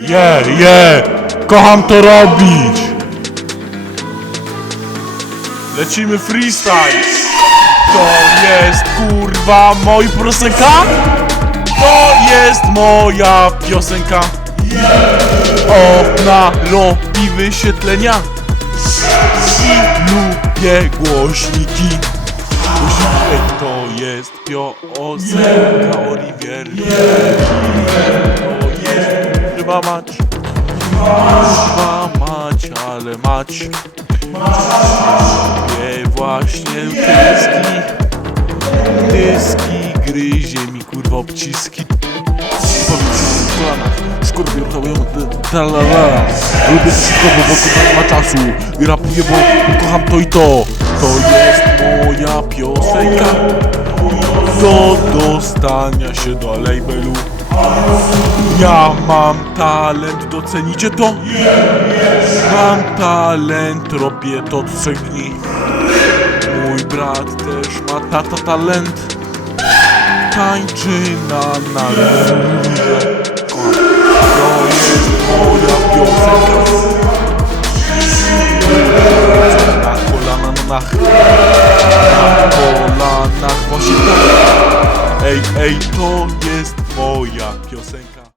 Je, je! Kocham to robić! Lecimy freestyle! To jest kurwa mój piosenka? To jest moja piosenka! Ona robi wyświetlenia i lubię głośniki. Głośniki to jest piosenka Oliwier. Chyba mać. Chyba mać, ale mać. Lubię właśnie dyski. Dyski gryzie mi kurwa obciski. Powiedz w kolanach. Szkoda biurkowej talala. Lubię wszystko, bo wokół nie ma czasu. I rapuję, bo kocham to i to. To jest moja piosenka. Do dostania się do labelu. Ja mam talent, docenicie to? Mam talent, robię to od dni. Mój brat też ma tata talent. Tańczy na nalewę. To jest moja piosenka. Na kolanach, na kolanach właśnie tak. Ej, ej, to jest moja piosenka.